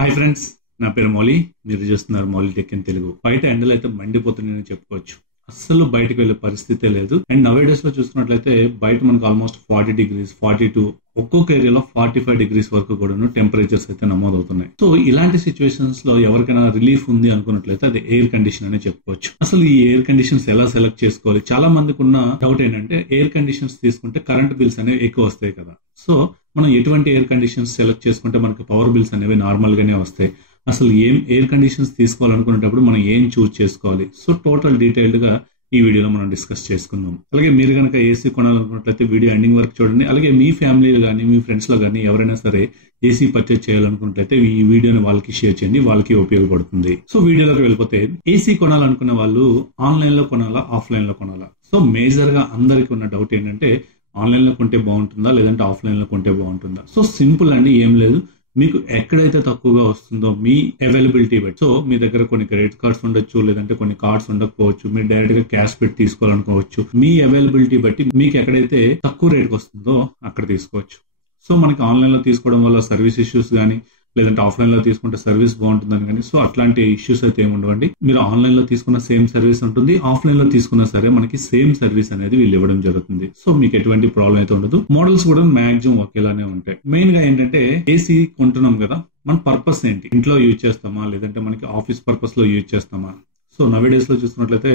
Hi friends, నా పేరు మౌలి. మీరు చూస్తున్నారు మౌలి టెక్ ఇన్ తెలుగు. బయట ఎండలు అయితే మండిపోతున్నాయని చెప్పుకోవచ్చు. అస్సలు బయటకు వెళ్ళే పరిస్థితే లేదు. అండ్ నవే డేస్ లో చూసుకున్నట్లయితే బయట మనకు ఆల్మోస్ట్ 40 డిగ్రీస్ 42 ఒక్కొక్క ఏరియాలో 45 డిగ్రీస్ వరకు కూడా టెంపరేచర్స్ అయితే నమోదవుతున్నాయి. సో ఇలాంటి సిచ్యువేషన్స్ లో ఎవరికైనా రిలీఫ్ ఉంది అనుకున్నట్లయితే అది ఎయిర్ కండిషన్ అనే చెప్పుకోవచ్చు. అసలు ఈ ఎయిర్ కండిషన్స్ ఎలా సెలెక్ట్ చేసుకోవాలి? చాలా మందికి ఉన్న డౌట్ ఏంటంటే ఎయిర్ కండిషన్స్ తీసుకుంటే కరెంట్ బిల్స్ అనేవి ఎక్కువ వస్తాయి కదా. సో మనం ఎటువంటి ఎయిర్ కండిషన్స్ సెలెక్ట్ చేసుకుంటే మనకి పవర్ బిల్స్ అనేవి నార్మల్ గానే వస్తాయి. అసలు ఏం ఎయిర్ కండిషన్స్ తీసుకోవాలనుకునేటప్పుడు మనం ఏం చూస్ చేసుకోవాలి? సో టోటల్ డీటెయిల్డ్ గా ఈ వీడియోలో మనం డిస్కస్ చేసుకుందాం. అలాగే మీరు కనుక ఏసీ కొనాలనుకున్నట్లయితే వీడియో ఎండింగ్ వరకు చూడండి. అలాగే మీ ఫ్యామిలీలో కానీ మీ ఫ్రెండ్స్ లో కానీ ఎవరైనా సరే ఏసీ పర్చేజ్ చేయాలనుకున్నట్లయితే ఈ వీడియోని వాళ్ళకి షేర్ చేయండి, వాళ్ళకి ఉపయోగపడుతుంది. సో వీడియోలోకి వెళ్ళిపోతే, ఏసీ కొనాలనుకున్న వాళ్ళు ఆన్లైన్ లో కొనాలా, ఆఫ్లైన్ లో కొనాలా? సో మేజర్ గా అందరికి ఉన్న డౌట్ ఏంటంటే ఆన్లైన్ లో కొంటే బాగుంటుందా లేదంటే ఆఫ్లైన్ లో కొంటే బాగుంటుందా? సో సింపుల్ అండి, ఏం లేదు. మీకు ఎక్కడైతే తక్కువగా వస్తుందో మీ అవైలబిలిటీ బట్టి, సో మీ దగ్గర కొన్ని క్రెడిట్ కార్డ్స్ ఉండొచ్చు, లేదంటే కొన్ని కార్డ్స్ ఉండకపోవచ్చు, మీరు డైరెక్ట్ గా క్యాష్ పెట్టి తీసుకోవాలనుకోవచ్చు. మీ అవైలబిలిటీ బట్టి మీకు ఎక్కడైతే తక్కువ రేట్కి వస్తుందో అక్కడ తీసుకోవచ్చు. సో మనకి ఆన్లైన్ లో తీసుకోవడం వల్ల సర్వీస్ ఇష్యూస్ కానీ, లేదంటే ఆఫ్లైన్ లో తీసుకుంటే సర్వీస్ బాగుంటుందని కానీ, సో అట్లాంటి ఇష్యూస్ అయితే ఏమి ఉండవండి. మీరు ఆన్లైన్ లో తీసుకున్న సేమ్ సర్వీస్ ఉంటుంది, ఆఫ్లైన్ లో తీసుకున్నా సరే మనకి సేమ్ సర్వీస్ అనేది వీళ్ళు ఇవ్వడం జరుగుతుంది. సో మీకు ఎటువంటి ప్రాబ్లం అయితే ఉండదు. మోడల్స్ కూడా మాక్సిమం ఒకేలానే ఉంటాయి. మెయిన్ గా ఏంటంటే ఏసీ కొంటున్నాం కదా, మన పర్పస్ ఏంటి? ఇంట్లో యూజ్ చేస్తామా లేదంటే మనకి ఆఫీస్ పర్పస్ లో యూజ్ చేస్తామా? సో నవే డేస్ లో చూసుకున్నట్లయితే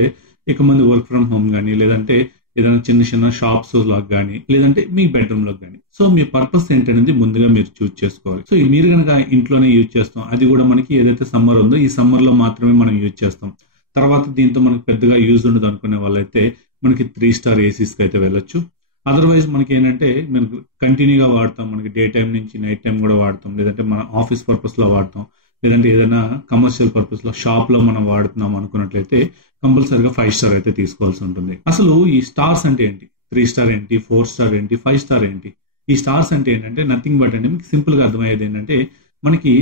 ఎక్కువ మంది వర్క్ ఫ్రమ్ హోమ్ కానీ, లేదంటే ఏదైనా చిన్న చిన్న షాప్స్ లాగా కానీ, లేదంటే మీ బెడ్రూమ్ లో కానీ, సో మీ పర్పస్ ఏంటనేది ముందుగా మీరు చూజ్ చేసుకోవాలి. సో మీరు కనుక ఇంట్లోనే యూజ్ చేస్తాం, అది కూడా మనకి ఏదైతే సమ్మర్ ఉందో ఈ సమ్మర్ లో మాత్రమే మనం యూజ్ చేస్తాం, తర్వాత దీంతో మనకి పెద్దగా యూజ్ ఉండదు అనుకునే వాళ్ళైతే మనకి 3 స్టార్ ఏసీస్ కి అయితే వెళ్ళొచ్చు. అదర్వైజ్ మనకి ఏంటంటే మనకి కంటిన్యూగా వాడతాం, మనకి డే టైం నుంచి నైట్ టైం కూడా వాడతాం, లేదంటే మన ఆఫీస్ పర్పస్ లో వాడతాం, లేదంటే ఏదైనా కమర్షియల్ పర్పస్ లో షాప్ లో మనం వాడుతున్నాం అనుకున్నట్లయితే కంపల్సరీగా 5 స్టార్ అయితే తీసుకోవాల్సి ఉంటుంది. అసలు ఈ స్టార్స్ అంటే ఏంటి? 3 స్టార్ ఏంటి, 4 స్టార్ ఏంటి, 5 స్టార్ ఏంటి? ఈ స్టార్స్ అంటే ఏంటంటే నథింగ్ బట్ అండి, మీకు సింపుల్ గా అర్థమయ్యేది ఏంటంటే మనకి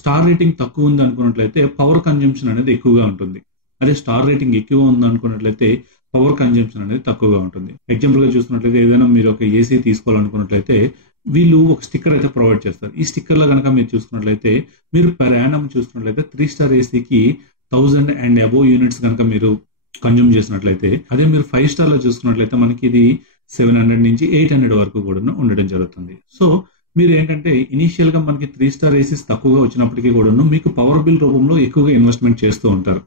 స్టార్ రేటింగ్ తక్కువ ఉంది అనుకున్నట్లయితే పవర్ కన్జంప్షన్ అనేది ఎక్కువగా ఉంటుంది. అదే స్టార్ రేటింగ్ ఎక్కువ ఉంది అనుకున్నట్లయితే పవర్ కన్జంప్షన్ అనేది తక్కువగా ఉంటుంది. ఎగ్జాంపుల్ గా చూసుకున్నట్లయితే ఏదైనా మీరు ఒక ఏసీ తీసుకోవాలనుకున్నట్లయితే వీళ్ళు ఒక స్టిక్కర్ అయితే ప్రొవైడ్ చేస్తారు. ఈ స్టిక్కర్ లో కనుక మీరు చూసుకున్నట్లయితే మీరు పర్ యానం చూసుకున్నట్లయితే 3 స్టార్ ఏసీకి 1000 అండ్ అబోవ్ యూనిట్స్ కనుక మీరు కన్జ్యూమ్ చేసినట్లయితే, అదే మీరు 5 స్టార్ లో చూసుకున్నట్లయితే మనకి ఇది 700 నుంచి 800 వరకు కూడా ఉండడం జరుగుతుంది. సో మీరు ఏంటంటే ఇనీషియల్ గా మనకి 3 స్టార్ ఏసీస్ తక్కువగా వచ్చినప్పటికీ కూడా మీకు పవర్ బిల్ రూపంలో ఎక్కువగా ఇన్వెస్ట్మెంట్ చేస్తూ ఉంటారు.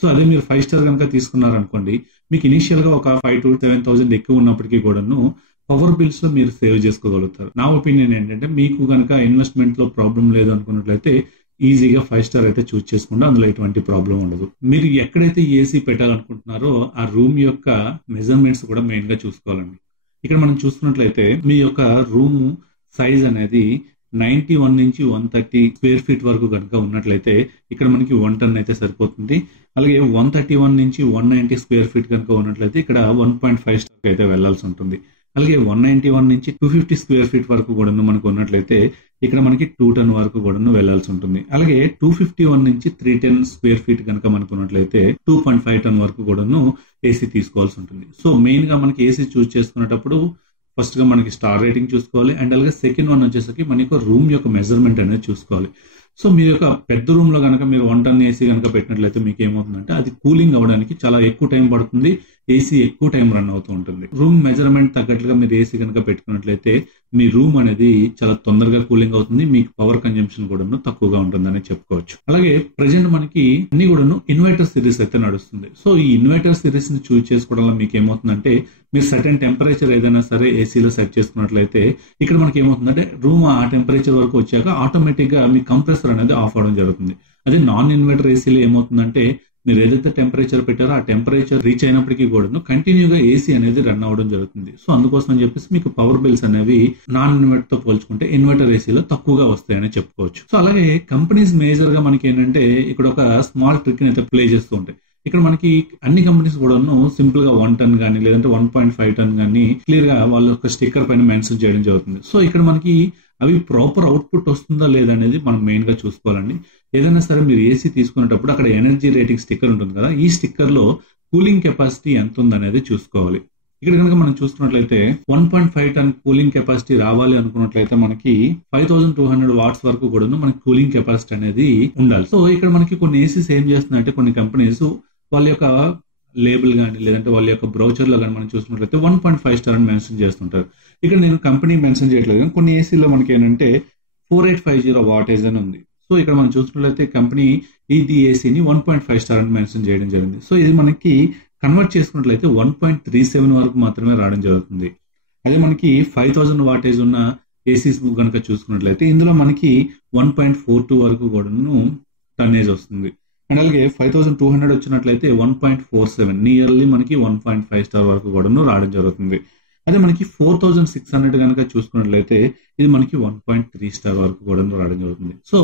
సో అదే మీరు 5 స్టార్ కనుక తీసుకున్నారనుకోండి, మీకు ఇనీషియల్ గా ఒక 5 to 7,000 ఎక్కువ ఉన్నప్పటికీ కూడాను పవర్ బిల్స్ లో మీరు సేవ్ చేసుకోగలుగుతారు. నా ఒపీనియన్ ఏంటంటే మీకు కనుక ఇన్వెస్ట్మెంట్ లో ప్రాబ్లం లేదు అనుకున్నట్లయితే ఈజీగా 5 స్టార్ అయితే చూస్ చేసుకుంటే అందులో ఎటువంటి ప్రాబ్లం ఉండదు. మీరు ఎక్కడైతే ఏసీ పెట్టాలనుకుంటున్నారో ఆ రూమ్ యొక్క మెజర్మెంట్స్ కూడా మెయిన్ గా చూసుకోవాలండి. ఇక్కడ మనం చూసుకున్నట్లయితే మీ యొక్క రూమ్ సైజ్ అనేది 91 నుంచి 130 స్క్వేర్ ఫీట్ వరకు కనుక ఉన్నట్లయితే ఇక్కడ మనకి 1 టన్ అయితే సరిపోతుంది. అలాగే 131 నుంచి 190 స్క్వేర్ ఫీట్ కనుక ఉన్నట్లయితే ఇక్కడ 1.5 స్టార్ అయితే వెళ్లాల్సి ఉంటుంది. అలాగే 191 నుంచి 250 స్క్వేర్ ఫీట్ వరకు కూడా మనకు ఉన్నట్లయితే ఇక్కడ మనకి 2 టన్ వరకు కూడా వెళ్లాల్సి ఉంటుంది. అలాగే 251 నుంచి 310 స్క్వేర్ ఫీట్ కనుక మనకు ఉన్నట్లయితే 2.5 టన్ వరకు కూడాను ఏసీ తీసుకోవాల్సి ఉంటుంది. సో మెయిన్ గా మనకి ఏసీ చూస్ చేసుకునేటప్పుడు ఫస్ట్ గా మనకి స్టార్ రేటింగ్ చూసుకోవాలి, అండ్ అలాగే సెకండ్ వన్ వచ్చేసరికి మన యొక్క రూమ్ యొక్క మెజర్మెంట్ అనేది చూసుకోవాలి. సో మీ యొక్క పెద్ద రూమ్ లో కనుక మీరు 1 టన్ ఏసీ కనుక పెట్టినట్లయితే మీకు ఏమవుతుందంటే అది కూలింగ్ అవ్వడానికి చాలా ఎక్కువ టైం పడుతుంది, ఏసీ ఎక్కువ టైం రన్ అవుతూ ఉంటుంది. రూమ్ మెజర్మెంట్ తగ్గట్లుగా మీరు ఏసీ కనుక పెట్టుకున్నట్లయితే మీ రూమ్ అనేది చాలా తొందరగా కూలింగ్ అవుతుంది, మీకు పవర్ కన్జంప్షన్ కూడా తక్కువగా ఉంటుందని చెప్పుకోవచ్చు. అలాగే ప్రజెంట్ మనకి అన్ని కూడా ఇన్వర్టర్ సిరీస్ అయితే నడుస్తుంది. సో ఈ ఇన్వర్టర్ సిరీస్ ని చూస్ చేసుకోవడంలో మీకు ఏమవుతుందంటే మీరు సర్టెన్ టెంపరేచర్ ఏదైనా సరే ఏసీలో సెట్ చేసుకున్నట్లయితే ఇక్కడ మనకి ఏమవుతుందంటే రూమ్ ఆ టెంపరేచర్ వరకు వచ్చాక ఆటోమేటిక్ గా మీ కంప్రెసర్ అనేది ఆఫ్ అవడం జరుగుతుంది. అదే నాన్ ఇన్వర్టర్ ఏసీలో ఏమవుతుందంటే మీరు ఏదైతే టెంపరేచర్ పెట్టారో ఆ టెంపరేచర్ రీచ్ అయినప్పటికీ కూడా కంటిన్యూగా ఏసీ అనేది రన్ అవ్వడం జరుగుతుంది. సో అందుకోసం అని చెప్పేసి మీకు పవర్ బిల్స్ అనేవి నాన్ ఇన్వర్టర్ తో పోల్చుకుంటే ఇన్వర్టర్ ఏసీలో తక్కువగా వస్తాయని చెప్పుకోవచ్చు. సో అలాగే కంపెనీస్ మేజర్ గా మనకి ఏంటంటే ఇక్కడ ఒక స్మాల్ ట్రిక్ అయితే ప్లే చేస్తూ ఉంటాయి. ఇక్కడ మనకి అన్ని కంపెనీస్ కూడాను సింపుల్ గా 1 టన్ కానీ లేదంటే 1.5 టన్ కానీ క్లియర్ గా వాళ్ళ ఒక స్టిక్కర్ పైన మెన్షన్ చేయడం జరుగుతుంది. సో ఇక్కడ మనకి అవి ప్రాపర్ అవుట్పుట్ వస్తుందా లేదా అనేది మనం మెయిన్ గా చూసుకోవాలండి. ఏదైనా సరే మీరు ఏసీ తీసుకునేటప్పుడు అక్కడ ఎనర్జీ రేటింగ్ స్టిక్కర్ ఉంటుంది కదా, ఈ స్టిక్కర్ లో కూలింగ్ కెపాసిటీ ఎంత ఉందనేది చూసుకోవాలి. ఇక్కడ కనుక మనం చూసుకున్నట్లయితే 1.5 టన్ కూలింగ్ కెపాసిటీ రావాలి అనుకున్నట్లయితే మనకి 5200 వాట్స్ వరకు కూడా మనకి కూలింగ్ కెపాసిటీ అనేది ఉండాలి. సో ఇక్కడ మనకి కొన్ని ఏసీస్ ఏం చేస్తున్నాయంటే కొన్ని కంపెనీస్ వాళ్ళ యొక్క లేబుల్ కానీ లేదంటే వాళ్ళ యొక్క బ్రౌచర్ లో కానీ మనం చూసుకున్నట్లయితే 1.5 స్టార్ అని మెన్షన్ చేస్తుంటారు. ఇక్కడ నేను కంపెనీ మెన్షన్ చేయట్లేదు కానీ కొన్ని ఏసీలో మనకి ఏంటంటే 4850 వాటేజ్ అని ఉంది. సో ఇక్కడ మనం చూసుకున్నట్లయితే కంపెనీ ఇది ఏసీని 1.5 స్టార్ అని మెన్షన్ చేయడం జరిగింది. సో ఇది మనకి కన్వర్ట్ చేసుకున్నట్లయితే 1.37 వరకు మాత్రమే రావడం జరుగుతుంది. అదే మనకి 5000 వాటేజ్ ఉన్న ఏసీస్ కనుక చూసుకున్నట్లయితే ఇందులో మనకి 1.42 వరకు కూడాను టన్నేజ్ వస్తుంది. అండ్ అలాగే 5200 వచ్చినట్లయితే 1.47 నియర్లీ మనకి 1.5 స్టార్ వరకు కూడాను రావడం జరుగుతుంది. అదే మనకి 4600 కనుక చూసుకున్నట్లయితే ఇది మనకి 1.3 స్టార్ వరకు కూడా రావడం జరుగుతుంది. సో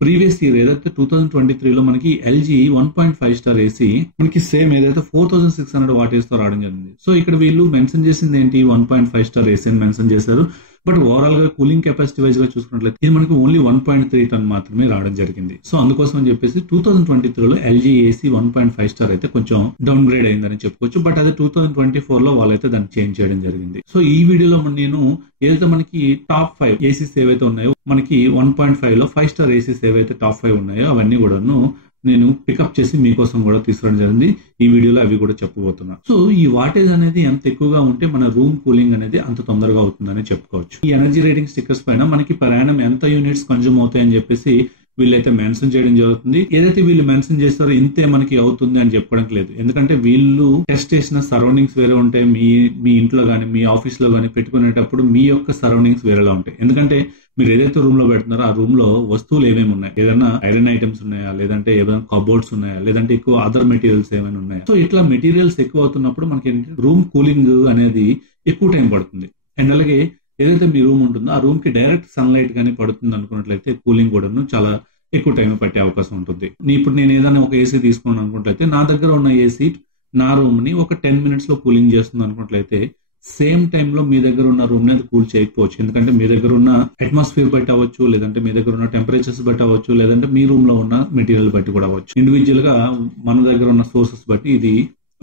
ప్రీవియస్ ఇయర్ ఏదైతే 2023లో మనకి ఎల్జీ 1.5 స్టార్ ఏసీ మనకి సేమ్ ఏదైతే 4600 వాటేజ్ తో రావడం జరిగింది. సో ఇక్కడ వీళ్ళు మెన్షన్ చేసింది ఏంటి 1.5 స్టార్ ఏసీ అని మెన్షన్ చేశారు. బట్ ఓవరాల్ గా కూలింగ్ కెపాసిటీ వైజ్ గా చూసుకున్నట్లయితే ఇది మనకి ఓన్లీ 1.3 టన్ మాత్రమే రావడం జరిగింది. సో అందుకోసం అని చెప్పేసి 2023లో ఎల్జీ ఏసీ 1.5 స్టార్ అయితే కొంచెం డౌన్ గ్రేడ్ అయిందని చెప్పుకోవచ్చు. బట్ అదే 2024లో వాళ్ళైతే దాన్ని చేంజ్ చేయడం జరిగింది. సో ఈ వీడియోలో నేను ఏదైతే మనకి టాప్ 5 ఏసీస్ ఏవైతే ఉన్నాయో మనకి 1.5 లో 5 స్టార్ ఏసీస్ ఏవైతే టాప్ 5 ఉన్నాయో అవన్నీ కూడాను నేను పికప్ చేసి మీకోసం కూడా తీసుకురావడం జరిగింది. ఈ వీడియోలో అవి కూడా చెప్పబోతున్నా. సో ఈ వాటేజ్ అనేది ఎంత ఎక్కువగా ఉంటే మన రూమ్ కూలింగ్ అనేది అంత తొందరగా అవుతుందని చెప్పుకోవచ్చు. ఈ ఎనర్జీ రేటింగ్ స్టిక్కర్స్ పైన మనకి పర్ యానం ఎంత యూనిట్స్ కన్జ్యూమ్ అవుతాయని చెప్పేసి వీళ్ళైతే మెన్షన్ చేయడం జరుగుతుంది. ఏదైతే వీళ్ళు మెన్షన్ చేస్తారో ఇంతే మనకి అవుతుంది అని చెప్పుకోవడానికి లేదు. ఎందుకంటే వీళ్ళు టెస్ట్ చేసిన సరౌండింగ్స్ వేరే ఉంటాయి. మీ ఇంట్లో గానీ మీ ఆఫీస్ లో గానీ పెట్టుకునేటప్పుడు మీ యొక్క సరౌండింగ్స్ వేరేలా ఉంటాయి. ఎందుకంటే మీరు ఏదైతే రూమ్ లో పెడుతున్నారో ఆ రూమ్ లో వస్తువులు ఏమేమి ఉన్నాయి, ఏదైనా ఐరన్ ఐటమ్స్ ఉన్నాయా, లేదంటే ఏదైనా కబోర్డ్స్ ఉన్నాయా, లేదంటే ఎక్కువ అదర్ మెటీరియల్స్ ఏమైనా ఉన్నాయా. సో ఇట్లా మెటీరియల్స్ ఎక్కువ అవుతున్నప్పుడు మనకి రూమ్ కూలింగ్ అనేది ఎక్కువ టైం పడుతుంది. అండ్ అలాగే ఏదైతే మీ రూమ్ ఉంటుందో ఆ రూమ్ కి డైరెక్ట్ సన్లైట్ గానీ పడుతుంది అనుకున్నట్లయితే కూలింగ్ కూడా చాలా ఎక్కువ టైం పట్టే అవకాశం ఉంటుంది. ఇప్పుడు నేను ఏదైనా ఒక ఏసీ తీసుకున్నాను అనుకున్నట్లయితే నా దగ్గర ఉన్న ఏసీ నా రూమ్ ని ఒక 10 minutes లో కూలింగ్ చేస్తుంది అనుకున్నట్లయితే సేమ్ టైంలో మీ దగ్గర ఉన్న రూమ్ ని అది కూల్ చేయకపోవచ్చు. ఎందుకంటే మీ దగ్గర ఉన్న అట్మాస్ఫియర్ బట్టి అవ్వచ్చు, లేదంటే మీ దగ్గర ఉన్న టెంపరేచర్స్ బట్టి అవ్వచ్చు, లేదంటే మీ రూమ్ లో ఉన్న మెటీరియల్ బట్టి కూడా అవ్వచ్చు. ఇండివిజువల్ గా మన దగ్గర ఉన్న సోర్సెస్ బట్టి ఇది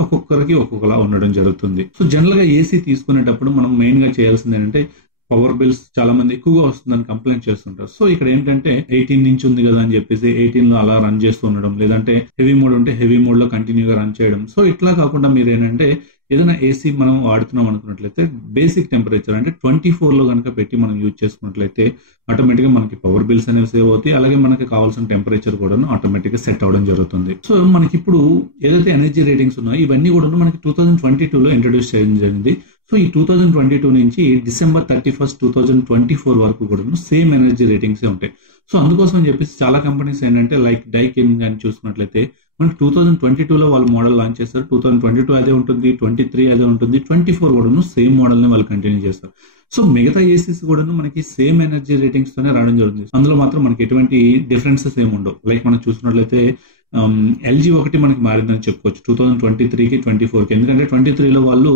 ఒక్కొక్కరికి ఒక్కొక్కలా ఉండడం జరుగుతుంది. సో జనరల్ గా ఏసీ తీసుకునేటప్పుడు మనం మెయిన్ గా చేయాల్సింది ఏంటంటే పవర్ బిల్స్ చాలా మంది ఎక్కువగా వస్తుందని కంప్లైంట్ చేస్తుంటారు. సో ఇక్కడ ఏంటంటే 18 నుంచి ఉంది కదా అని చెప్పేసి 18 లో అలా రన్ చేస్తూ ఉండడం, లేదంటే హెవీ మోడ్ ఉంటే హెవీ మోడ్ లో కంటిన్యూగా రన్ చేయడం. సో ఇట్లా కాకుండా మీరు ఏంటంటే ఏదైనా ఏసీ మనం వాడుతున్నాం అనుకున్నట్లయితే బేసిక్ టెంపరేచర్ అంటే 24 లో కనుక పెట్టి మనం యూజ్ చేసుకున్నట్లయితే ఆటోమేటిక్ గా మనకి పవర్ బిల్స్ అనేవి సేవ్ అవుతాయి. అలాగే మనకి కావాల్సిన టెంపరేచర్ కూడా ఆటోమేటిక్ గా సెట్ అవడం జరుగుతుంది. సో మనకి ఇప్పుడు ఏదైతే ఎనర్జీ రేటింగ్స్ ఉన్నాయో ఇవన్నీ కూడా మనకి 2022లో ఇంట్రడ్యూస్ చేయడం జరిగింది. సో ఈ 2022 నుంచి December 31st, 2024 వరకు కూడా సేమ్ ఎనర్జీ రేటింగ్స్ ఉంటాయి. సో అందుకోసం అని చెప్పేసి చాలా కంపెనీస్ ఏంటంటే లైక్ డైకిన్ కానీ చూసుకున్నట్లయితే మనకి 2022లో వాళ్ళు మోడల్ లాంచ్ చేస్తారు. 2022 అదే ఉంటుంది, 23 అదే ఉంటుంది, 24 కూడా సేమ్ మోడల్ ని వాళ్ళు కంటిన్యూ చేస్తారు. సో మిగతా ఏసీస్ కూడా మనకి సేమ్ ఎనర్జీ రేటింగ్స్ తోనే రావడం జరుగుతుంది. అందులో మాత్రం మనకి ఎటువంటి డిఫరెన్సెస్ ఏమి ఉండవు. లైక్ మనం చూసుకున్నట్లయితే ఎల్జీ ఒకటి మనకి మారిందని చెప్పుకోవచ్చు 2023కి 24కి. ఎందుకంటే 23లో వాళ్ళు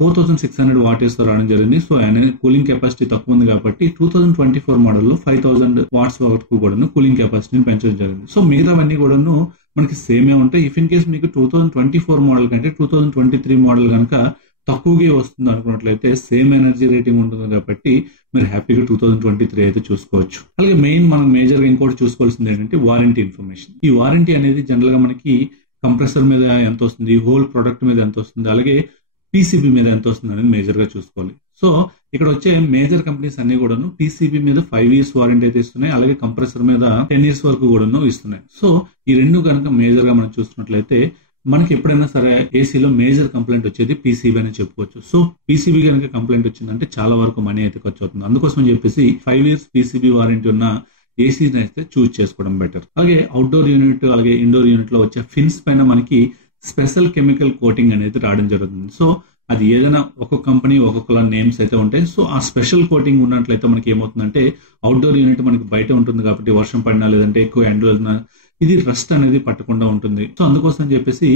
4600 వాటేజ్ తో రావడం జరిగింది. సో కూలింగ్ కెపాసిటీ తక్కువ ఉంది కాబట్టి 2024 మోడల్లో 5000 వాట్స్ వరకు కూడా కూలింగ్ కెపాసిటీని పెంచడం జరిగింది. సో మిగతావన్నీ కూడా మనకి సేమే ఉంటాయి. ఇఫ్ ఇన్ కేస్ మీకు 2024 మోడల్ కంటే 2023 మోడల్ కనుక తక్కువగా వస్తుంది అనుకున్నట్లయితే సేమ్ ఎనర్జీ రేటింగ్ ఉంటుంది కాబట్టి మీరు హ్యాపీగా 2023 అయితే చూసుకోవచ్చు. అలాగే మనం మేజర్ గా ఇంకోటి చూసుకోవాల్సింది ఏంటంటే వారంటీ ఇన్ఫర్మేషన్. ఈ వారంటీ అనేది జనరల్ గా మనకి కంప్రెసర్ మీద ఎంత వస్తుంది, హోల్ ప్రొడక్ట్ మీద ఎంత వస్తుంది, అలాగే పీసీబీ మీద ఎంత వస్తుంది అనేది మేజర్ గా చూసుకోవాలి. సో ఇక్కడ వచ్చే మేజర్ కంపెనీస్ అన్ని కూడాను పీసీబీ మీద 5 years వారంటీ అయితే ఇస్తున్నాయి, అలాగే కంప్రెసర్ మీద 10 years వరకు కూడాను ఇస్తున్నాయి. సో ఈ రెండు కనుక మేజర్ గా మనం చూసుకున్నట్లయితే మనకి ఎప్పుడైనా సరే ఏసీలో మేజర్ కంప్లైంట్ వచ్చేది పీసీబీ అని చెప్పుకోవచ్చు. సో పీసీబీ కనుక కంప్లైంట్ వచ్చిందంటే చాలా వరకు మనీ అయితే ఖర్చు అవుతుంది. అందుకోసం అని చెప్పేసి 5 years పీసీబీ వారంటీ ఉన్న ఏసీని అయితే చూస్ చేసుకోవడం బెటర్. అలాగే అవుట్డోర్ యూనిట్ అలాగే ఇండోర్ యూనిట్ లో వచ్చే ఫిన్స్ పైన మనకి స్పెషల్ కెమికల్ కోటింగ్ అనేది రావడం జరుగుతుంది. సో అది ఏదైనా ఒక్కొక్క కంపెనీ ఒక్కొక్క నేమ్స్ అయితే ఉంటాయి. సో ఆ స్పెషల్ కోటింగ్ ఉన్నట్లయితే మనకి ఏమవుతుందంటే అవుట్డోర్ యూనిట్ మనకి బయట ఉంటుంది కాబట్టి వర్షం పడినా లేదంటే ఎక్కువ ఎండ వదిలినా ఇది రస్ట్ అనేది పట్టకుండా ఉంటుంది. సో అందుకోసం చెప్పేసి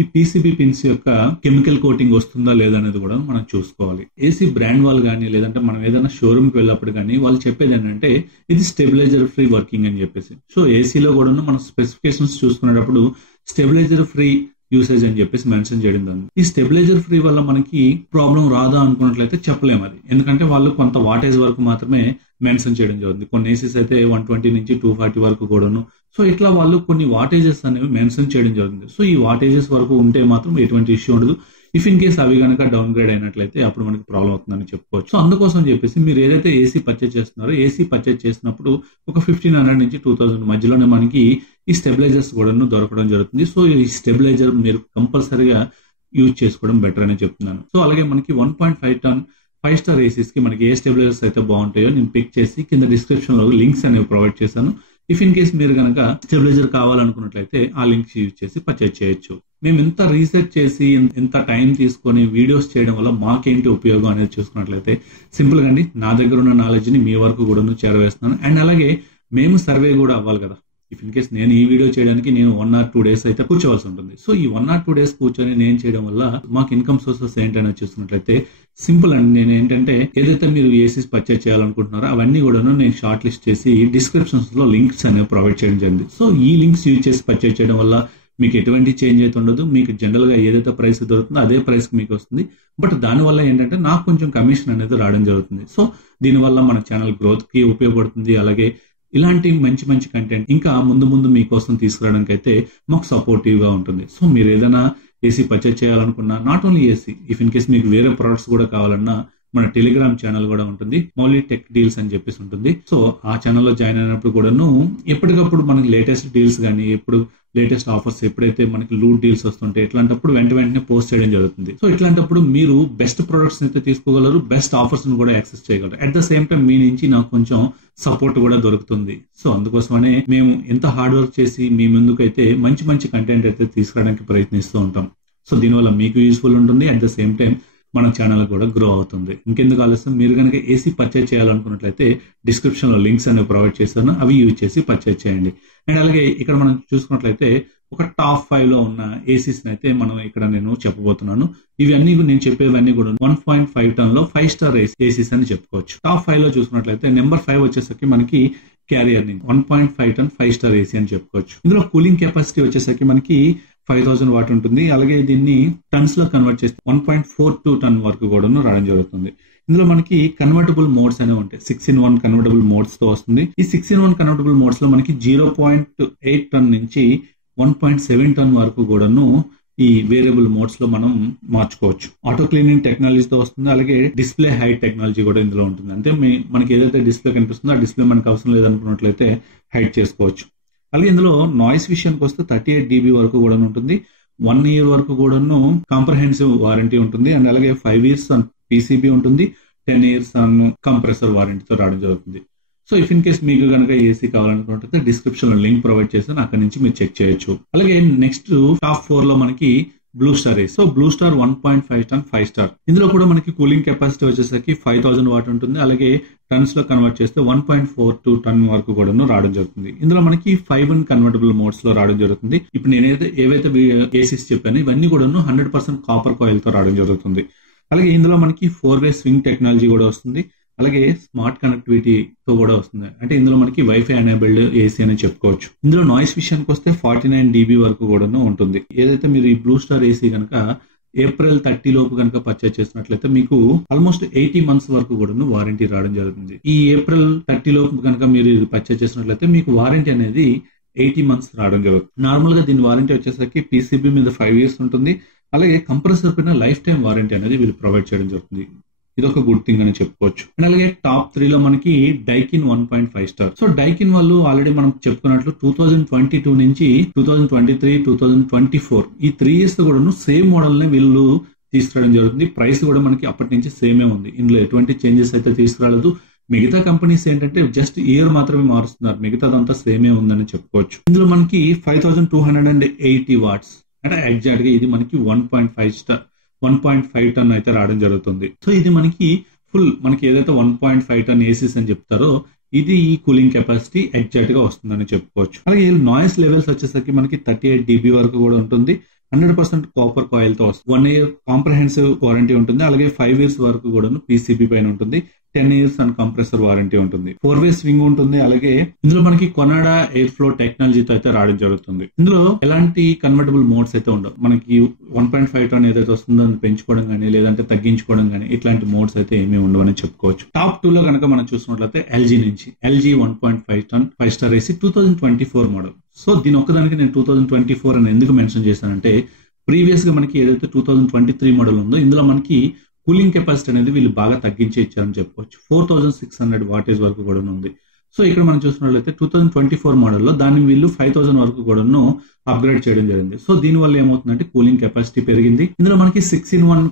ఈ పీసీబీ పిన్స్ యొక్క కెమికల్ కోటింగ్ వస్తుందా లేదా అనేది కూడా మనం చూసుకోవాలి. ఏసీ బ్రాండ్ వాళ్ళు కానీ లేదంటే మనం ఏదైనా షోరూమ్ కి వెళ్ళినప్పుడు కానీ వాళ్ళు చెప్పేది ఏంటంటే ఇది స్టెబిలైజర్ ఫ్రీ వర్కింగ్ అని చెప్పేసి. సో ఏసీలో కూడా మనం స్పెసిఫికేషన్స్ చూసుకునేటప్పుడు స్టెబిలైజర్ ఫ్రీ యూసేజ్ అని చెప్పేసి మెన్షన్ చేయడం జరిగింది. ఈ స్టెబిలైజర్ ఫ్రీ వల్ల మనకి ప్రాబ్లం రాదా అనుకున్నట్లయితే చెప్పలేము అది, ఎందుకంటే వాళ్ళు కొంత వాటేజ్ వరకు మాత్రమే మెన్షన్ చేయడం జరుగుతుంది. కొన్ని ఏసీస్ అయితే 120 నుంచి 240 వరకు కూడాను. సో ఇట్లా వాళ్ళు కొన్ని వాటేజెస్ అనేవి మెన్షన్ చేయడం జరుగుతుంది. సో ఈ వాటేజెస్ వరకు ఉంటే మాత్రం ఎటువంటి ఇష్యూ ఉండదు. ఇఫ్ ఇన్ కేస్ అవి కనుక డౌన్ గ్రేడ్ అయినట్లయితే అప్పుడు మనకి ప్రాబ్లం అవుతుందని చెప్పుకోవచ్చు. సో అందుకోసం చెప్పేసి మీరు ఏదైతే ఏసీ పర్చేజ్ చేస్తున్నారో ఏసీ పర్చేజ్ చేసినప్పుడు ఒక 1500 నుంచి 2000 మధ్యలోనే మనకి ఈ స్టెబిలైజర్స్ కూడా దొరకడం జరుగుతుంది. సో ఈ స్టెబిలైజర్ మీరు కంపల్సరీగా యూజ్ చేసుకోవడం బెటర్ అని చెప్తున్నాను. సో అలాగే మనకి 1.5 టన్ 5 స్టార్ ఏసీస్ కి మనకి ఏ స్టెబిలైజర్స్ అయితే బాగుంటాయో నేను పిక్ చేసి కింద డిస్క్రిప్షన్ లో లింక్స్ అనేవి ప్రొవైడ్ చేశాను. ఇఫ్ ఇన్ కేస్ మీరు కనుక స్టెబిలైజర్ కావాలనుకున్నట్లయితే ఆ లింక్స్ యూజ్ చేసి పర్చేజ్ చేయొచ్చు. మేము ఇంత రీసెర్చ్ చేసి ఇంత టైం తీసుకొని వీడియోస్ చేయడం వల్ల మాకేంటి ఉపయోగం అనేది చూసుకున్నట్లయితే సింపుల్ గా అండి, నా దగ్గర ఉన్న నాలెడ్జ్ ని మీ వరకు కూడా చేరవేస్తున్నాను. అండ్ అలాగే మేము సర్వే కూడా అవ్వాలి కదా. ఇఫ్ ఇన్ కేస్ నేను ఈ వీడియో చేయడానికి నేను 1 or 2 days అయితే కూర్చోవలసి ఉంటుంది. సో ఈ 1 or 2 days కూర్చొని నేను చేయడం వల్ల మాకు ఇన్కమ్ సోర్సెస్ ఏంటనేది చూసుకున్నట్లయితే సింపుల్ అండి. నేను ఏంటంటే ఏదైతే మీరు ఏసీస్ పర్చేజ్ చేయాలనుకుంటున్నారో అవన్నీ కూడా నేను షార్ట్ లిస్ట్ చేసి డిస్క్రిప్షన్స్ లో లింక్స్ అనేవి ప్రొవైడ్ చేయడం జరిగింది. సో ఈ లింక్స్ యూజ్ చేసి పర్చేజ్ చేయడం వల్ల మీకు ఎటువంటి చేంజ్ అయితే ఉండదు. మీకు జనరల్ గా ఏదైతే ప్రైస్ దొరుకుతుందో అదే ప్రైస్ మీకు వస్తుంది. బట్ దానివల్ల ఏంటంటే నాకు కొంచెం కమిషన్ అనేది రావడం జరుగుతుంది. సో దీనివల్ల మన ఛానల్ గ్రోత్ కి ఉపయోగపడుతుంది. అలాగే ఇలాంటి మంచి మంచి కంటెంట్ ఇంకా ముందు ముందు మీకోసం తీసుకురావడానికి అయితే మాకు సపోర్టివ్ గా ఉంటుంది. సో మీరు ఏదైనా ఏసీ పర్చేజ్ చేయాలనుకున్నా, not only AC, if in case మీకు వేరే ప్రొడక్ట్స్ కూడా కావాలన్నా మన టెలిగ్రామ్ ఛానల్ కూడా ఉంటుంది, మౌలి టెక్ డీల్స్ అని చెప్పేసి ఉంటుంది. సో ఆ ఛానల్లో జాయిన్ అయినప్పుడు కూడాను ఎప్పటికప్పుడు మనకి లేటెస్ట్ డీల్స్ కానీ ఎప్పుడు లేటెస్ట్ ఆఫర్స్ ఎప్పుడైతే మనకి లూట్ డీల్స్ వస్తుంటే ఇట్లాంటప్పుడు వెంటనే పోస్ట్ చేయడం జరుగుతుంది. సో ఇట్లాంటప్పుడు మీరు బెస్ట్ ప్రొడక్ట్స్ అయితే తీసుకోగలరు, బెస్ట్ ఆఫర్స్ ని కూడా యాక్సెస్ చేయగలరు. అట్ ద సేమ్ టైం మీ నుంచి నాకు కొంచెం సపోర్ట్ కూడా దొరుకుతుంది. సో అందుకోసమనే మేము ఎంత హార్డ్ వర్క్ చేసి మీ ముందుకైతే మంచి మంచి కంటెంట్ అయితే తీసుకురావడానికి ప్రయత్నిస్తూ ఉంటాం. సో దీనివల్ల మీకు యూస్ఫుల్ ఉంటుంది, అట్ ద సేమ్ టైం మన ఛానల్ కూడా గ్రో అవుతుంది. ఇంకెందుకు ఆలస్యం, మీరు కనుక ఏసీ పర్చేజ్ చేయాలనుకున్నట్లయితే డిస్క్రిప్షన్ లో లింక్స్ అనేవి ప్రొవైడ్ చేస్తాను, అవి యూజ్ చేసి పర్చేజ్ చేయండి. అండ్ అలాగే ఇక్కడ మనం చూసుకున్నట్లయితే ఒక టాప్ 5 లో ఉన్న ఏసీస్ అయితే మనం ఇక్కడ నేను చెప్పబోతున్నాను. ఇవన్నీ నేను చెప్పేవన్నీ కూడా 1.5 టన్ లో 5 స్టార్ ఏసీస్ అని చెప్పుకోవచ్చు. టాప్ 5 లో చూసుకున్నట్లయితే నెంబర్ 5 వచ్చేసరికి మనకి క్యారియర్ 1.5 టన్ 5 స్టార్ ఏసీ అని చెప్పుకోవచ్చు. ఇందులో కూలింగ్ కెపాసిటీ వచ్చేసరికి మనకి 5000 వాట్ ఉంటుంది. అలాగే దీన్ని టన్స్ లో కన్వర్ట్ చేస్తే 1.42 టన్ వరకు కూడా రావడం జరుగుతుంది. ఇందులో మనకి కన్వర్టబుల్ మోడ్స్ అనేవి ఉంటాయి. 6-in-1 కన్వర్టబుల్ మోడ్స్ తో వస్తుంది. ఈ 6-in-1 కన్వర్టబుల్ మోడ్స్ లో మనకి 0.8 టన్ నుంచి 1.7 టన్ వరకు కూడాను ఈ వేరియబుల్ మోడ్స్ లో మనం మార్చుకోవచ్చు. ఆటో క్లీనింగ్ టెక్నాలజీతో వస్తుంది. అలాగే డిస్ప్లే హైట్ టెక్నాలజీ కూడా ఇందులో ఉంటుంది. అంటే మనకి ఏదైతే డిస్ప్లే కనిపిస్తుందో ఆ డిస్ప్లే మనకు అవసరం లేదనుకున్నట్లయితే హైట్ చేసుకోవచ్చు. అలాగే ఇందులో నాయిస్ విషయానికి వస్తే 38 dB వరకు కూడా ఉంటుంది. 1 year వరకు కూడాను కాంప్రహెన్సివ్ వారంటీ ఉంటుంది. అండ్ అలాగే 5 years ఆన్ పీసీబీ ఉంటుంది, 10 years ఆన్ కంప్రెసర్ వారంటీతో రావడం జరుగుతుంది. సో ఇఫ్ ఇన్ కేస్ మీకు కనుక ఏసీ కావాలనుకుంటే డిస్క్రిప్షన్ లో లింక్ ప్రొవైడ్ చేస్తాను, అక్కడ నుంచి మీరు చెక్ చేయొచ్చు. అలాగే నెక్స్ట్ టాప్ 4 లో మనకి blue star AC. So blue star 1.5 టన్ 5 స్టార్. ఇందులో కూడా మనకి కూలింగ్ కెపాసిటీ వచ్చేసరికి 5000 వాట్ ఉంటుంది. అలాగే టన్స్ లో కన్వర్ట్ చేస్తే 1.42 టన్ వరకు కూడా రావడం జరుగుతుంది. ఇందులో మనకి 5-in కన్వర్టబుల్ మోడ్స్ లో రావడం జరుగుతుంది. ఇప్పుడు నేను ఏవైతే ఏసీస్ చెప్పాను ఇవన్నీ కూడా 100% కాపర్ కాయిల్ తో రావడం జరుగుతుంది. అలాగే ఇందులో మనకి 4-way స్వింగ్ టెక్నాలజీ కూడా వస్తుంది. అలాగే స్మార్ట్ కనెక్టివిటీతో కూడా వస్తుంది. అంటే ఇందులో మనకి వైఫై ఎనేబుల్డ్ ఏసీ అని చెప్పుకోవచ్చు. ఇందులో నాయిస్ విషయానికి వస్తే 49 dB వరకు కూడా ఉంటుంది. ఏదైతే మీరు ఈ బ్లూ స్టార్ ఏసీ కనుక April 30 లోపు కనుక పర్చేజ్ చేసినట్లయితే మీకు ఆల్మోస్ట్ 80 months వరకు కూడా వారంటీ రావడం జరుగుతుంది. ఈ April 30 లోపు కనుక మీరు పర్చేజ్ చేసినట్లయితే మీకు వారంటీ అనేది 80 months రావడం జరుగుతుంది. నార్మల్ గా దీని వారంటీ వచ్చేసరికి పీసీబీ మీద 5 years ఉంటుంది. అలాగే కంప్రెసర్ పైన లైఫ్ టైం వారంటీ అనేది వీళ్ళు ప్రొవైడ్ చేయడం జరుగుతుంది. ఇది ఒక గుడ్ థింగ్ అని చెప్పుకోవచ్చు. అండ్ అలాగే టాప్ 3 లో మనకి డైకిన్ 1.5 స్టార్. సో డైకిన్ వాళ్ళు ఆల్రెడీ మనం చెప్పుకున్నట్లు 2022 నుంచి 2023, 2024 ఈ 3 years కూడా సేమ్ మోడల్ నే వీళ్ళు తీసుకురావడం జరుగుతుంది. ప్రైస్ కూడా మనకి అప్పటి నుంచి సేమే ఉంది. ఇందులో ఎటువంటి చేంజెస్ అయితే తీసుకురాలేదు. మిగతా కంపెనీస్ ఏంటంటే జస్ట్ ఇయర్ మాత్రమే మారుస్తున్నారు, మిగతాదంతా సేమే ఉందని చెప్పుకోవచ్చు. ఇందులో మనకి 5280 వాట్స్ అంటే ఎగ్జాక్ట్ గా ఇది మనకి 1.5 టన్ అయితే రావడం జరుగుతుంది. సో ఇది మనకి ఫుల్ మనకి ఏదైతే 1.5 టన్ ఏసీస్ అని చెప్తారో ఇది ఈ కూలింగ్ కెపాసిటీ ఎగ్జాక్ట్ గా వస్తుందని చెప్పుకోవచ్చు. అలాగే నాయిస్ లెవెల్స్ వచ్చేసరికి మనకి 38 dB వరకు కూడా ఉంటుంది. 100% కాపర్ కాయిల్ తో వస్తుంది. 1 year కాంప్రహెన్సివ్ వారంటీ ఉంటుంది. అలాగే 5 years వరకు కూడా పీసీబీ పైన ఉంటుంది. 10 ఇయర్స్ అండ్ కంప్రెసర్ వారంటీ ఉంటుంది. 4-way స్వింగ్ ఉంటుంది. అలాగే ఇందులో మనకి కొనాడా ఎయిర్ ఫ్లో టెక్నాలజీతో అయితే రావడం జరుగుతుంది. ఇందులో ఎలాంటి కన్వర్టబుల్ మోడ్స్ అయితే ఉండవు. మనకి 1.5 టన్ ఏదైతే వస్తుందో దాన్ని పెంచుకోవడం కానీ లేదంటే తగ్గించుకోవడం కానీ ఇట్లాంటి మోడ్స్ అయితే ఏమీ ఉండవని చెప్పుకోవచ్చు. టాప్ 2 లో కనుక మనం చూసినట్లయితే ఎల్జీ నుంచి ఎల్జీ 1.5 టన్ 5-star AC 2024 మోడల్. సో దీని ఒక్కదానికి నేను 2024 అని ఎందుకు మెన్షన్ చేశానంటే ప్రీవియస్ గా మనకి ఏదైతే 2023 మోడల్ ఉందో ఇందులో మనకి కూలింగ్ కెపాసిటీ అనేది వీళ్ళు బాగా తగ్గించి ఇచ్చారని చెప్పుకోవచ్చు. 4600 వాటేజ్ వరకు కూడా ఉంది. సో ఇక్కడ మనం చూసినట్లయితే 2024 మోడల్లో దాన్ని వీళ్ళు 5000 వరకు కూడాను అప్గ్రేడ్ చేయడం జరిగింది. సో దీని వల్ల ఏమవుతుందంటే కూలింగ్ కెపాసిటీ పెరిగింది. ఇందులో మనకి 6-in-1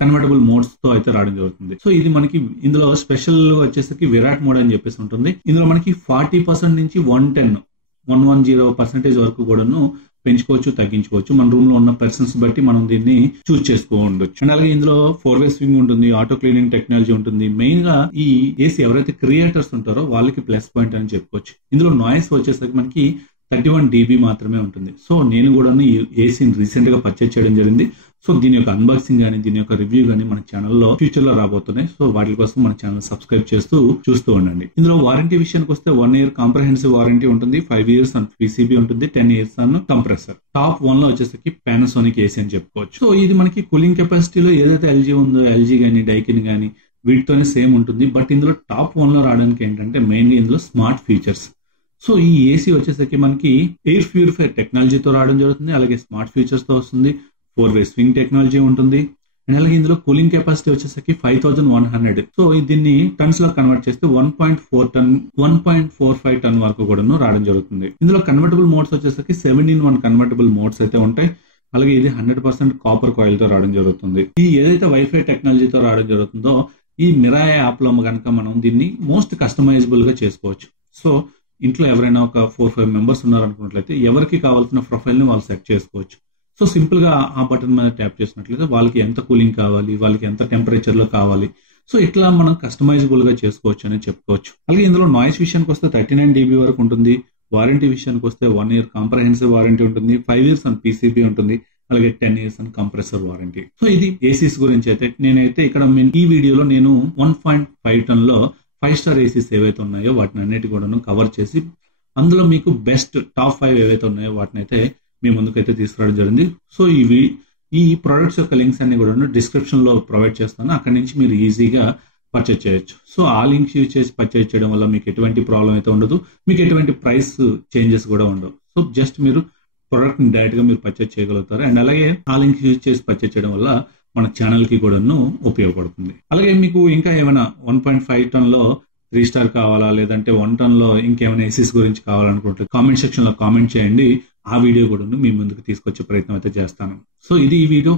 కన్వర్టబుల్ మోడ్స్ తో అయితే రావడం జరుగుతుంది. సో ఇది మనకి ఇందులో స్పెషల్ వచ్చేసరికి విరాట్ మోడ్ అని చెప్పేసి ఉంటుంది. ఇందులో మనకి 40% నుంచి 110% వరకు కూడాను పెంచుకోవచ్చు, తగ్గించుకోవచ్చు. మన రూమ్ లో ఉన్న పర్సన్స్ బట్టి మనం దీన్ని చూస్ చేసుకోవచ్చు. అండ్ అలాగే ఇందులో 4-way స్వింగ్ ఉంటుంది, ఆటో క్లీనింగ్ టెక్నాలజీ ఉంటుంది. మెయిన్ గా ఈ ఏసీ ఎవరైతే క్రియేటర్స్ ఉంటారో వాళ్ళకి ప్లస్ పాయింట్ అని చెప్పుకోవచ్చు. ఇందులో నాయిస్ వచ్చేసరికి మనకి 31 dB మాత్రమే ఉంటుంది. సో నేను కూడా ఈ ఏసీని రీసెంట్ గా పర్చేజ్ చేయడం జరిగింది. సో దీని యొక్క అన్బాక్సింగ్ కానీ దీని యొక్క రివ్యూ కానీ మన ఛానల్లో ఫ్యూచర్ లో రాబోతున్నాయి. సో వాటి కోసం మన ఛానల్ సబ్స్క్రైబ్ చేస్తూ చూస్తూ ఉండండి. ఇందులో వారంటీ విషయానికి వస్తే 1 year కాంప్రహెన్సివ్ వారంటీ ఉంటుంది, 5 years ఆన్ పీసీబీ ఉంటుంది, 10 years ఆన్ కంప్రెసర్. టాప్ 1 లో వచ్చేసరికి పానాసోనిక్ ఏసీ అని చెప్పుకోవచ్చు. సో ఇది మనకి కూలింగ్ కెపాసిటీలో ఏదైతే ఎల్జీ ఉందో ఎల్జీ కానీ డైకిన్ కానీ వీటితోనే సేమ్ ఉంటుంది. బట్ ఇందులో టాప్ 1 లో రావడానికి ఏంటంటే మెయిన్ గా ఇందులో స్మార్ట్ ఫీచర్స్. సో ఈ ఏసీ వచ్చేసరికి మనకి ఎయిర్ ప్యూరిఫైర్ టెక్నాలజీతో రావడం జరుగుతుంది. అలాగే స్మార్ట్ ఫీచర్స్ తో వస్తుంది. 4-way స్వింగ్ టెక్నాలజీ ఉంటుంది. అండ్ అలాగే ఇందులో కూలింగ్ కెపాసిటీ వచ్చేసరికి 5100. సో దీన్ని టన్స్ లో కన్వర్ట్ చేస్తే 1.45 టన్ వరకు కూడా రావడం జరుగుతుంది. ఇందులో కన్వర్టబుల్ మోడ్స్ వచ్చేసరికి 7-in-1 కన్వర్టబుల్ మోడ్స్ అయితే ఉంటాయి. అలాగే ఇది 100% కాపర్ కాయిల్ తో రావడం జరుగుతుంది. ఈ ఏదైతే వైఫై టెక్నాలజీతో రావడం జరుగుతుందో ఈ మిరాయ్ యాప్ లో కనుక మనం దీన్ని మోస్ట్ కస్టమైజబుల్ గా చేసుకోవచ్చు. సో ఇంట్లో ఎవరైనా ఒక 4-5 మెంబర్స్ ఉన్నారనుకున్నట్లయితే ఎవరికి కావాల్సిన ప్రొఫైల్ ని వాళ్ళు సెట్ చేసుకోవచ్చు. సో సింపుల్ గా ఆ బటన్ మీద ట్యాప్ చేసినట్లయితే వాళ్ళకి ఎంత కూలింగ్ కావాలి, వాళ్ళకి ఎంత టెంపరేచర్ లో కావాలి, సో ఇట్లా మనం కస్టమైజబుల్ గా చేసుకోవచ్చు అని చెప్పుకోవచ్చు. అలాగే ఇందులో నాయిస్ విషయానికి వస్తే 39 dB వరకు ఉంటుంది. వారంటీ విషయానికి వస్తే 1 year కాంప్రహెన్సివ్ వారంటీ ఉంటుంది, 5 years ఆన్ పీసీబీ ఉంటుంది, అలాగే 10 years on compressor warranty. So ఇది ఏసీస్ గురించి అయితే నేనైతే ఇక్కడ ఈ వీడియోలో నేను 1.5 టన్ లో 5-star ఏసీస్ ఏవైతే ఉన్నాయో వాటిని అన్నిటి కూడా కవర్ చేసి అందులో మీకు బెస్ట్ టాప్ 5 ఏవైతే ఉన్నాయో వాటిని అయితే మీ ముందుకైతే తీసుకురావడం జరిగింది. సో ఈ ప్రొడక్ట్స్ యొక్క లింక్స్ అన్ని కూడా డిస్క్రిప్షన్ లో ప్రొవైడ్ చేస్తాను. అక్కడ నుంచి మీరు ఈజీగా పర్చేజ్ చేయొచ్చు. సో ఆ లింక్స్ యూజ్ చేసి పర్చేజ్ చేయడం వల్ల మీకు ఎటువంటి ప్రాబ్లం అయితే ఉండదు, మీకు ఎటువంటి ప్రైస్ చేంజెస్ కూడా ఉండవు. సో జస్ట్ మీరు ప్రొడక్ట్ ని డైరెక్ట్ గా మీరు పర్చేజ్ చేయగలుగుతారు. అండ్ అలాగే ఆ లింక్స్ యూజ్ చేసి పర్చేజ్ చేయడం వల్ల మన ఛానల్ కి కూడా ఉపయోగపడుతుంది. అలాగే మీకు ఇంకా ఏమైనా 1.5 టన్ లో 3-star కావాలా, లేదంటే 1 టన్ లో ఇంకేమైనా ఏసీస్ గురించి కావాలనుకుంటే కామెంట్ సెక్షన్ లో కామెంట్ చేయండి. ఆ వీడియో కూడా మీ ముందుకు తీసుకొచ్చే ప్రయత్నం అయితే చేస్తాను. సో ఇది ఈ వీడియో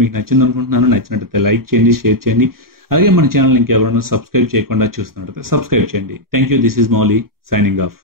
మీకు నచ్చింది అనుకుంటున్నాను. నచ్చినట్లయితే లైక్ చేయండి, షేర్ చేయండి. అలాగే మన ఛానల్ ఇంకెవరైనా సబ్స్క్రైబ్ చేయకుండా చూస్తున్నట్లయితే సబ్స్క్రైబ్ చేయండి. Thank you. This is Mouli signing off.